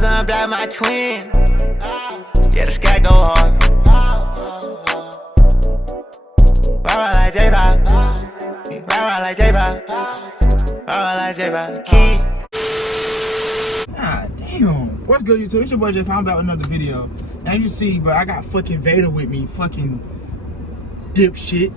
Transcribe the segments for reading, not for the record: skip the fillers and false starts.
Rose on the black, my twin. Yeah, the sky go hard. Ride like J-Pop. Ride like J-Pop. Ride like J-Pop. The key. God damn. What's good, YouTube? It's your boy JDKFAM about another video. Now you see, bro, I got fucking Vadah with me. Fucking dipshit.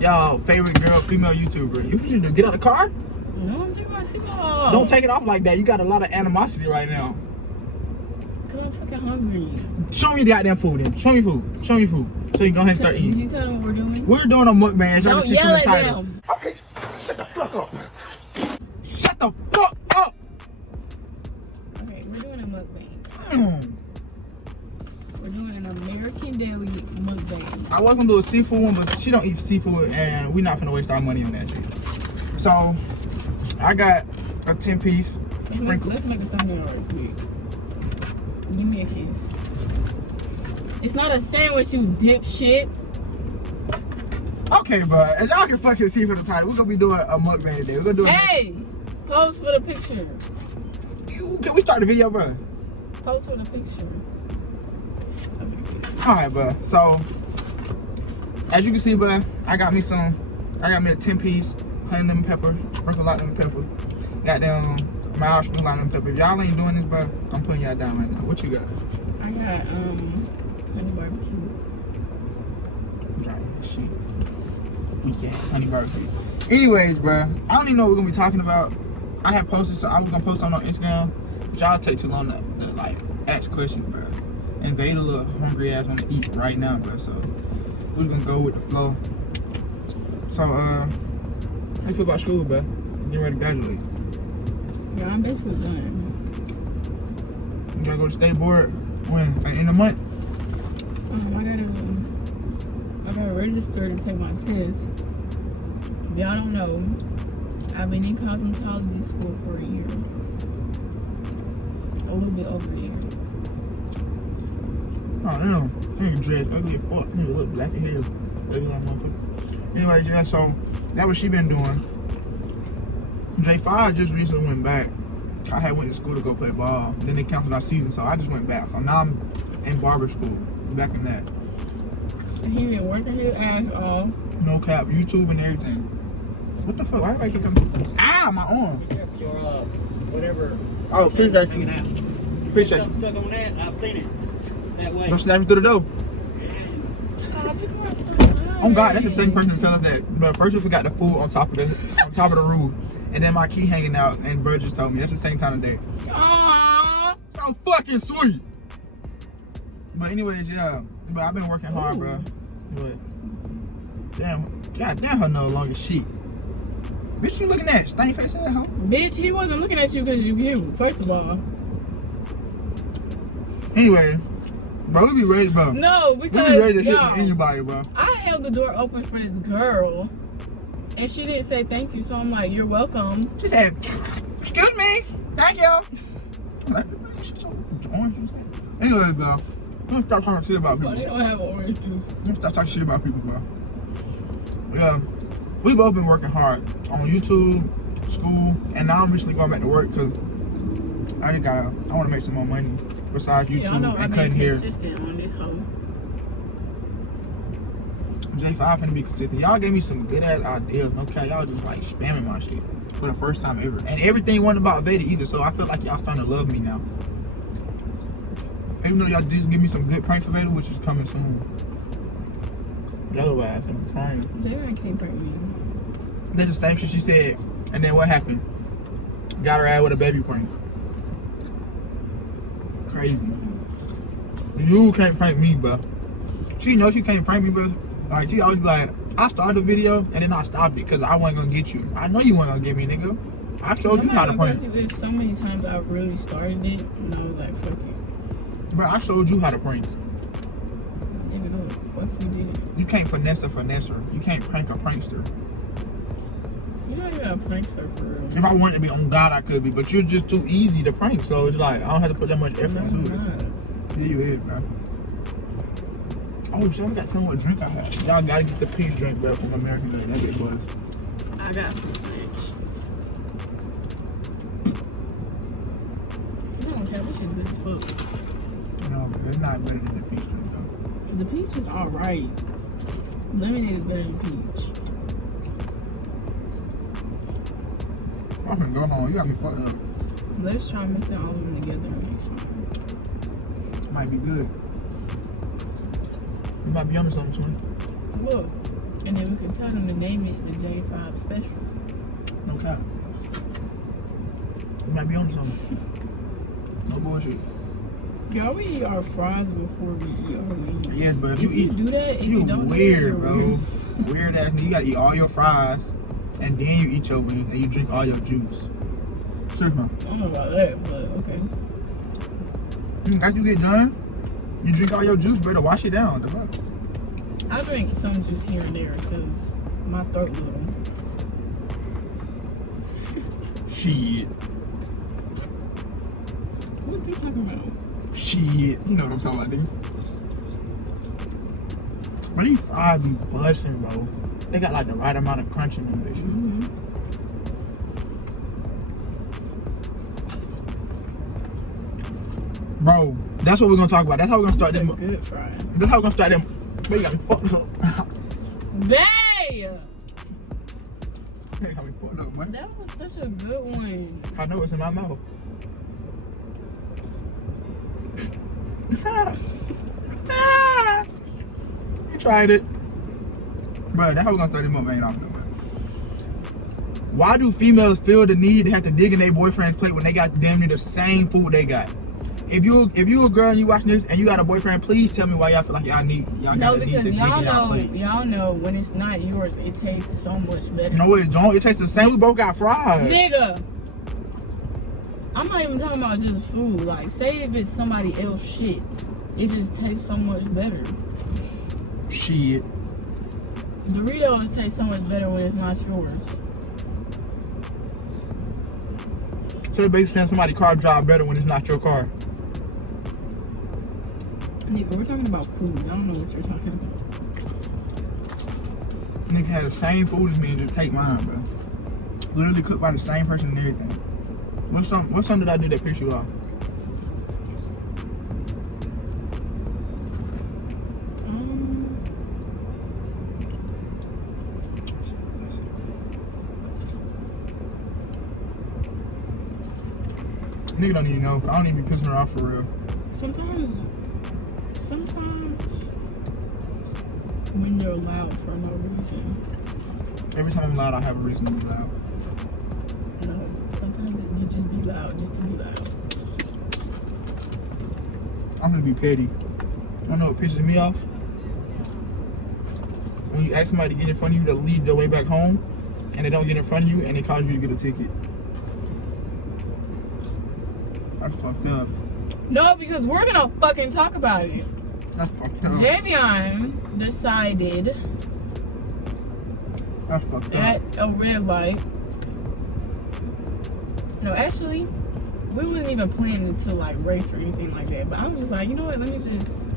Y'all favorite girl, female YouTuber. You should get out of the car? No, I'm taking my seat off. Don't take it off like that. You got a lot of animosity right now. Cause I'm fucking hungry. Show me the goddamn food then. Show me food. Show me food. So you can go ahead and start eating. Did you tell them what we're doing? We're doing a mukbang. Don't yell at them. Okay, shut the fuck up. Shut the fuck up. Okay, we're doing a mukbang. We're doing an American Deli mukbang. I was gonna do a seafood one, but she don't eat seafood, and we're not gonna waste our money on that shit. So I got a 10-piece. Let's make a thumbnail right quick. Give me a kiss. It's not a sandwich, you dipshit. Okay, bro. As y'all can fucking see from the title, we're gonna be doing a mukbang today. We're gonna do. Hey, pose for the picture. Can we start the video, bro? Pose for the picture. Okay. All right, bro. So as you can see, bro, I got me a 10-piece honey lemon pepper, sprinkle lot lemon pepper. Got them mild sprinkle lot lemon pepper. If y'all ain't doing this, bro, I'm putting y'all down right now. What you got? I got honey barbecue. Dry as shit. Yeah, honey barbecue. Anyways, bro, I don't even know what we're gonna be talking about. I had posted, so I was gonna post something on Instagram, but y'all take too long to like ask questions, bro. And Vadah look hungry ass wanna eat right now, bro. So we're gonna go with the flow. So how you feel about school, bro? Getting ready to graduate. Yeah, I'm basically done. You gotta go to state board when? In a month? I gotta register to take my test. If y'all don't know, I've been in cosmetology school for a year. A little bit over a year. Oh damn, nigga dressed ugly as fuck. Nigga look black as hell. Ugly like motherfucker. Anyways, yeah, so that's what she been doing. J5 just recently went back. I had went to school to go play ball. Then they canceled our season, so I just went back. So now I'm in barber school, back in that. And he been working his ass off. No cap, YouTube and everything. What the fuck? Why did I keep coming? Ah, my arm. Your whatever. Oh, appreciate you. Appreciate you. Stuck on that. I've seen it that way. Don't snap me through the door. Oh God, that's the same person who tell us that. But first we forgot the food on top of the roof, and then my key hanging out, and bro just told me that's the same time of day. Aww. So fucking sweet. But anyways, yeah. But I've been working hard, bro. But damn, God damn, her no longer shit. Bitch, you looking at stank face ass, huh? Bitch, he wasn't looking at you because you cute, first of all. Anyway, bro, we be ready, bro. No, We because be ready to hit anybody, bro. I held the door open for this girl, and she didn't say thank you, so I'm like, you're welcome. She said, excuse me, thank you. I'm like, she's so orange juice. Anyways, bro, don't stop talking shit about people. But they don't have orange juice. Don't stop talking shit about people, bro. Yeah, we both been working hard on YouTube, school, and now I'm recently going back to work because I want to make some more money besides YouTube and cutting hair. Consistent on this hoe. J5 finna be consistent. Y'all gave me some good ass ideas. Okay, y'all just like spamming my shit for the first time ever. And everything wasn't about Vadah either, so I feel like y'all starting to love me now. Even though y'all just give me some good pranks for Vadah, which is coming soon. Otherwise, I'm crying. J-Man can't prank me. That's the same shit she said. And then what happened? Got her out with a baby prank. Crazy. You can't prank me, bro. She knows she can't prank me, bro. Like, she always be like, I started the video and then I stopped it because I wasn't gonna get you. I know you weren't gonna get me, nigga. I showed you how to prank. There's so many times I really started it and I was like, fuck it. Bro, I showed you how to prank. Nigga, no, fuck you did. You can't finesse a finesser. You can't prank a prankster. You're not even a prankster for real. If I wanted to be, on God, I could be. But you're just too easy to prank. So it's like, I don't have to put that much effort into it. Yeah, you is, bro. Oh, shit, I got to tell you what drink I had. Y'all gotta get the peach drink, bro, from American Deli. That get buzz. I got fruit punch. You don't have this shit good. as fuck. No, but it's not better than the peach drink though. The peach is alright. Lemonade is better than peach. I'm finna go home. You got me fucked up. Let's try mixing all of them together next time. Might be good. You might be on something, Tony. Look, and then we can tell them to name it the J5 special. No cap. You might be on something. No bullshit. Y'all, we eat our fries before we eat our meat. Yes, but if If you you eat, do that, if you you don't weird, do that, bro. Weird ass nigga. You gotta eat all your fries, and then you eat your wings, and you drink all your juice. Seriously, man. I don't know about that, but okay. After you get done, you drink all your juice, better wash it down. The fuck? I drink some juice here and there because my throat little. Shit. What are you talking about? Shit. You know what I'm talking about, nigga. But these fries be busting, bro. They got like the right amount of crunch in them, bitch. Mm-hmm. Bro, that's what we're gonna talk about. That's how we're gonna start them. Good fry. That's how we're gonna start them. But you got me fucked up. Bae! They got me fucked up, man. That was such a good one. I know it's in my mouth. You tried it. Bro, that's how we're gonna start them up, man. Why do females feel the need to have to dig in their boyfriend's plate when they got damn near the same food they got? If you a girl and you watching this and you got a boyfriend, please tell me why y'all feel like y'all No, gotta because need to y'all dig in y'all plate. y'all know when it's not yours, it tastes so much better. No, it don't. It tastes the same. We both got fries. Nigga, I'm not even talking about just food. Like, say if it's somebody else's shit, it just tastes so much better. Shit. Doritos taste so much better when it's not yours. So they basically saying somebody's car drive better when it's not your car. Nigga, we're talking about food. I don't know what you're talking about. Nigga had the same food as me and just take mine, bro. Literally cooked by the same person and everything. What song did I do that pissed you off? Nigga don't even know. I don't even be pissing her off for real. Sometimes when you're loud for no reason. Every time I'm loud, I have a reason to be loud. No, sometimes you just be loud just to be loud. I'm gonna be petty. I don't know what pisses me off? When you ask somebody to get in front of you to lead their way back home, and they don't get in front of you, and they cause you to get a ticket. That's fucked up. No, because we're gonna fucking talk about it. That's fucked up. Javion decided That's fucked at up. a red light. No, actually, we wasn't even planning to like race or anything like that. But I was just like, you know what? Let me just,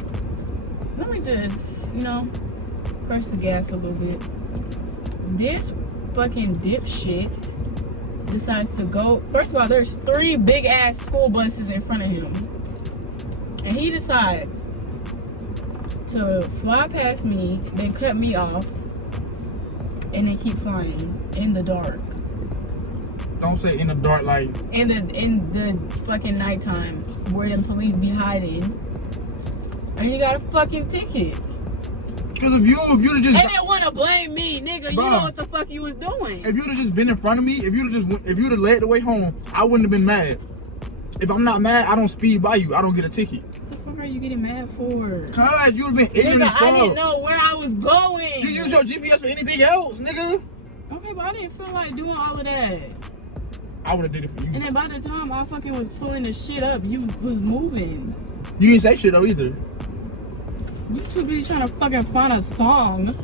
you know, press the gas a little bit. This fucking dipshit decides to go. First of all, there's 3 big ass school buses in front of him, and he decides to fly past me, then cut me off, and then keep flying in the dark. Don't say in the dark, like In the fucking nighttime where the police be hiding, and you got a fucking ticket. because if you'd have just And they wanna blame me, nigga. You Bruh. know what the fuck you was doing. if you'd have just been in front of me, if you'd have led the way home, I wouldn't have been mad. If I'm not mad, I don't speed by you. I don't get a ticket. What the fuck are you getting mad for? Cause you would have been ignorant Nigga, as I didn't fuck. know where I was going. You use your GPS for anything else, nigga. Okay, but I didn't feel like doing all of that. I would have did it for you. And then by the time I fucking was pulling the shit up, you was moving. You didn't say shit though either. You too busy trying to fucking find a song.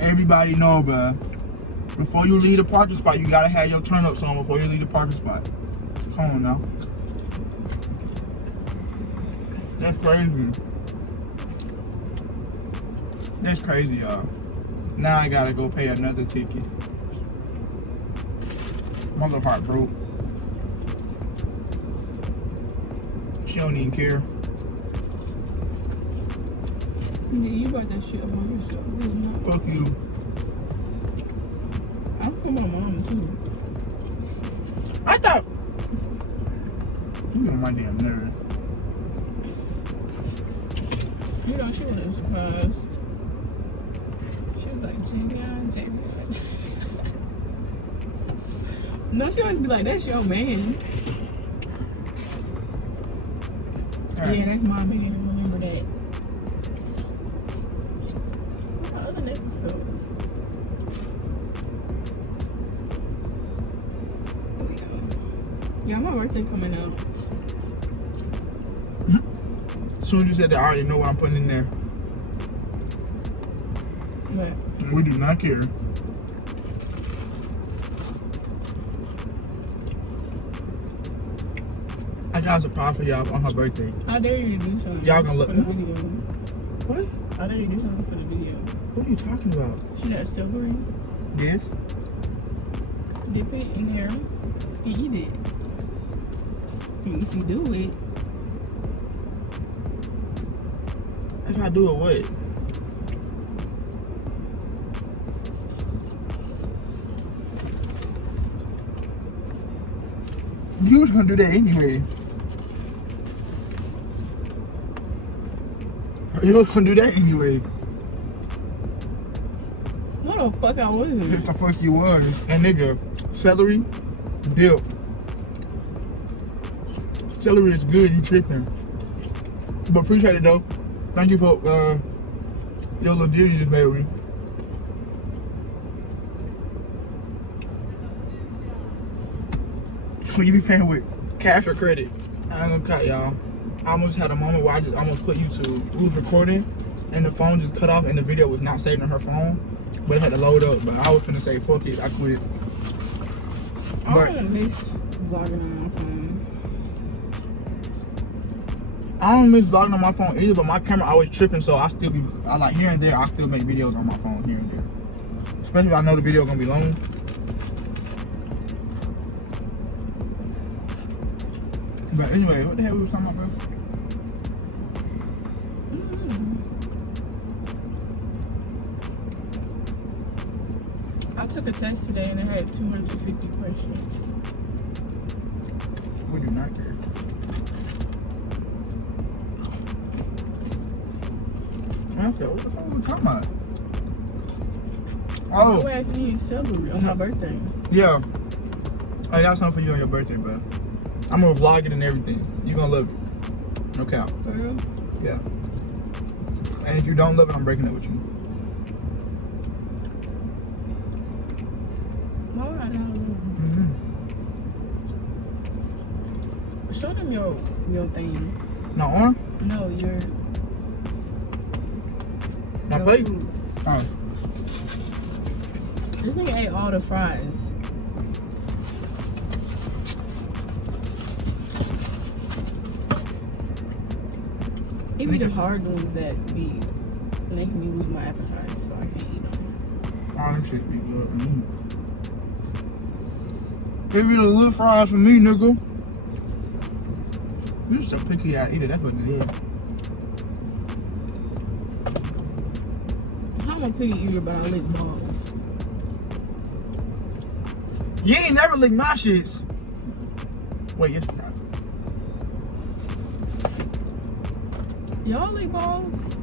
Everybody know, bruh. Before you leave the parking spot, you gotta have your turn up song before you leave the parking spot. Come on now. That's crazy. That's crazy, y'all. Now I gotta go pay another ticket. My little heart broke. She don't even care. Yeah, you brought that shit up on yourself. Really not. Fuck you. I'm from my mom too. I thought. You on my damn nerve. You know, she wasn't surprised. She was like, JDKGANG. No, she always be like, that's your man. Right. Yeah, that's my man. Remember that. Where the other niggas go? Here we go. Yeah, my birthday coming out. As soon as you said that, I already know what I'm putting in there. But We do not care. I got a surprise for y'all on her birthday. how dare you to do something Y'all gonna look- for the video? What? How dare you do something for the video? What are you talking about? See that celery? Yes? Dip it in there and eat it. And if you do it, If I do it, what? You was gonna do that anyway. You was gonna do that anyway. what the fuck I What wasn't? the fuck you was? And nigga, celery, dill. Celery is good, you tripping. But appreciate it though. Thank you for your little deal you just made with me. When you be paying with cash or credit, I ain't gonna cut y'all. I almost had a moment where I just almost quit YouTube. We was recording and the phone just cut off and the video was not saved on her phone, but it had to load up. But I was finna say fuck it, I quit. I But don't miss vlogging on my phone. I don't miss vlogging on my phone either, but my camera always tripping, so I like here and there, I still make videos on my phone here and there. Especially if I know the video gonna be long. But anyway, what the hell we was talking about, bro? I took a test today and it had 250 questions. We do not care. Okay, what the fuck were we talking about? Oh. Oh, You asked me celery on my birthday. yeah. Hey, that's something for you on your birthday, bro. I'm gonna vlog it and everything. You gonna love it. No cap. For real? Yeah. And if you don't love it, I'm breaking up with you. Why would I not love Mm-hmm. it? Show them your thing. No, on? No, your My your plate? food. Oh. This nigga ate all the fries. It be the hard ones that be making me lose my appetite, so I can't eat them. Oh, them shit be good. Give me the little fries for me, nigga. You're so picky I eat it, that's what it is. I'm a piggy eater, but I lick balls. You ain't never licked my shits. Wait, yes, not. Y'all lick balls?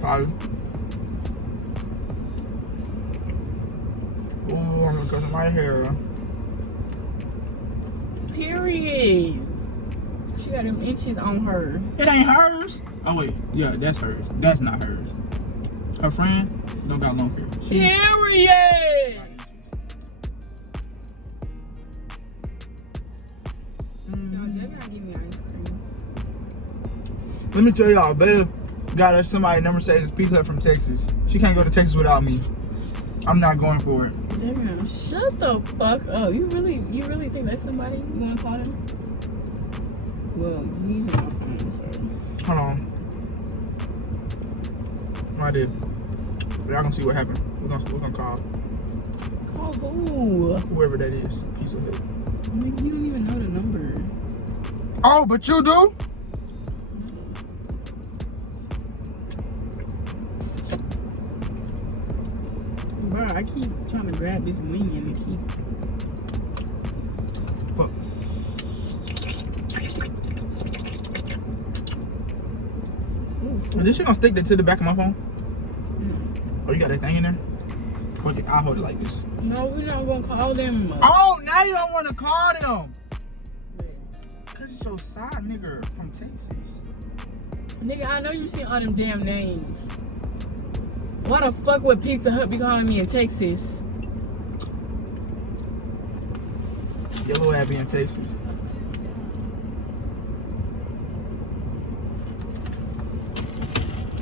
Probably. Oh, I'm gonna cut my hair. Period. She got them inches on her. It ain't hers. Oh wait, yeah, that's hers. That's not hers. Her friend don't got long hair. Period. No, they're not giving me ice cream. Let me tell y'all, Vadah got us somebody number Mercedes Pizza Hut from Texas. She can't go to Texas without me. I'm not going for it. Javion, shut the fuck up. You really think that's somebody you wanna call them? Well, you using my phone, so. Hold on. I did. But y'all gonna see what happened. We're gonna call Call who? whoever that is. Pizza Hut. You Oh, but you do? Bro, I keep trying to grab this wing and it keep. Fuck. Ooh, Is this shit gonna stick to the back of my phone? no. Oh, you got that thing in there? Fuck it, I'll hold it like this. No, we're not gonna call them. Oh, now you don't want to call them. Cause it's your side nigga from Texas. Nigga, I know you seen all them damn names. Why the fuck would Pizza Hut be calling me in Texas? Yellow ass be in Texas.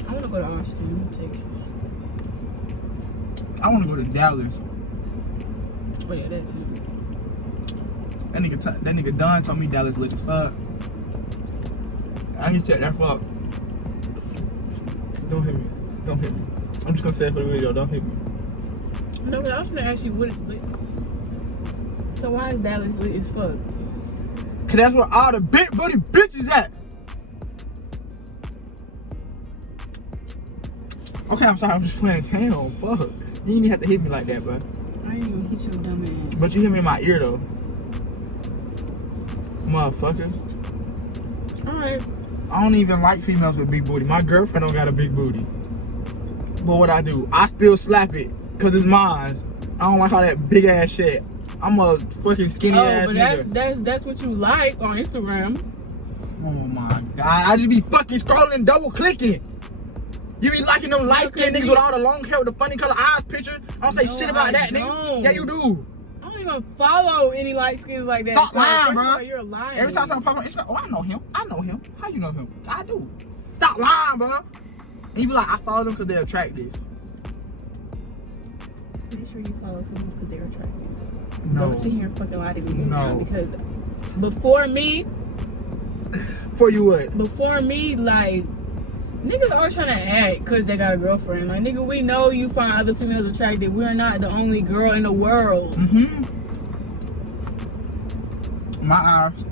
I wanna go to Austin, Texas. I want to go to Dallas. Oh yeah, that too. That nigga Don told me Dallas lit as fuck. I ain't said that fuck. Don't hit me. Don't hit me. I'm just gonna say it for the video. Don't hit me. No, but I was gonna ask you what is lit. So why is Dallas lit as fuck? Cause that's where all the big booty bitches at. Okay, I'm sorry. I'm just playing. Damn, fuck. You didn't even have to hit me like that, bro. I ain't even hit your dumb ass. But you hit me in my ear though. Motherfucker. Alright. I don't even like females with big booty. My girlfriend don't got a big booty. But what I do, I still slap it. Cause it's mine. I don't like all that big ass shit. I'm a fucking skinny ass but nigga. that's what you like on Instagram. Oh my god. I just be fucking scrolling and double clicking. You be liking them light skinned niggas with all the long hair with the funny color eyes picture. I don't say shit about that, nigga. Yeah, you do. I don't even follow any light skins like that. Stop lying, first of bro. all, you're lying. Every time something pop on Instagram, oh, I know him. I know him. How you know him? I do. Stop lying, bro. And you be like, I follow them because they're attractive. Make sure you follow someone because they're attractive. No. Don't sit here and fucking lie to me now, No. because before me, For you what? like, niggas always trying to act because they got a girlfriend. Like, nigga, we know you find other females attractive. We're not the only girl in the world. Mm-hmm. My eyes.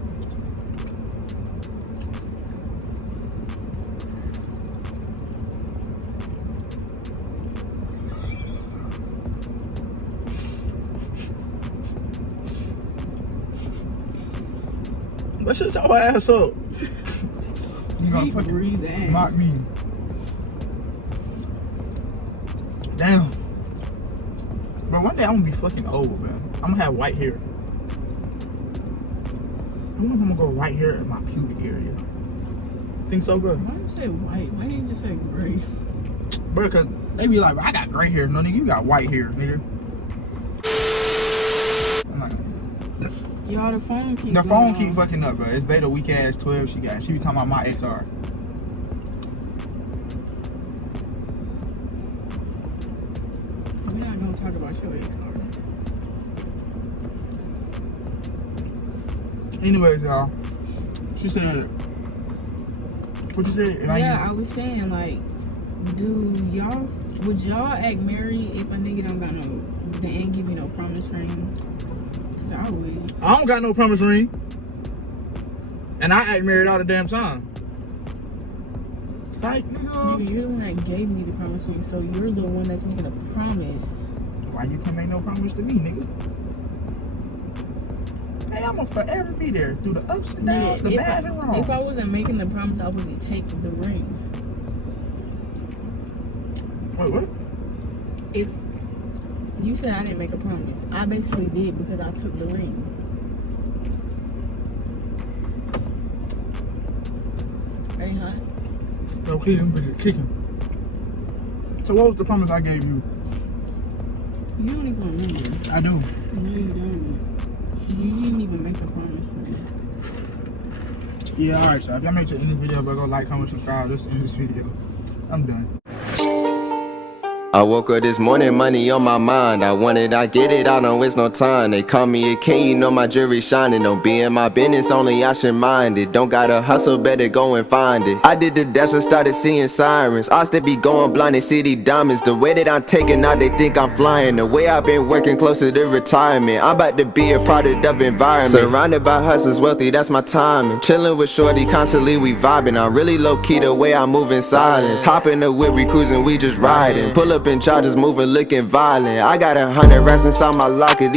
Let's just your ass up. You gonna Keep fucking breathing. mock me. Damn. Bro, one day I'm gonna be fucking old, man. I'm gonna have white hair. I wonder if I'm gonna go right here in my pubic area. Think so, bro? Why you say white? Why you just say gray? Bro, cause they be like, I got gray hair. No, nigga, you got white hair, nigga. I'm like, Y'all, the phone keep the going phone on. keep fucking up, bro. It's Vadah weak ass 12 she got. She be talking about my XR. We're not gonna talk about your XR. Anyways, y'all. She said, what you said? Yeah, I was saying, like, would y'all act married if a nigga they ain't give you no promise ring? Cause I would. I don't got no promise ring. And I act married all the damn time. Psych, nigga. Nigga, you're the one that gave me the promise ring, so you're the one that's making a promise. Why you can't make no promise to me, nigga? Hey, I'm gonna forever be there through the ups and downs, the bad and wrong. If I wasn't making the promise, I wouldn't take the ring. Wait, what? If you said I didn't make a promise, I basically did because I took the ring. Ready, hot? No, please, them bitches kicking. So what was the promise I gave you? You don't even remember. I do. No, you don't. You didn't even make a promise to me. Yeah, alright, so if y'all make it in this video, but go like, comment, subscribe. This in this video. I'm done. I woke up this morning, money on my mind. I want it, I get it, I don't waste no time. They call me a king, you know my jury shining. Don't be in my business, only I should mind it. Don't gotta hustle, better go and find it. I did the dash and started seeing sirens. I still be going blind and see these diamonds. The way that I'm taking out, they think I'm flying. The way I've been working closer to retirement. I'm about to be a product of environment. Surrounded by hustlers, wealthy, that's my timing. Chilling with shorty, constantly we vibing. I'm really low key the way I move in silence. Hop in the whip, we cruising, we just riding. Pull up in charges, moving, looking violent. I got 100 racks inside my locker.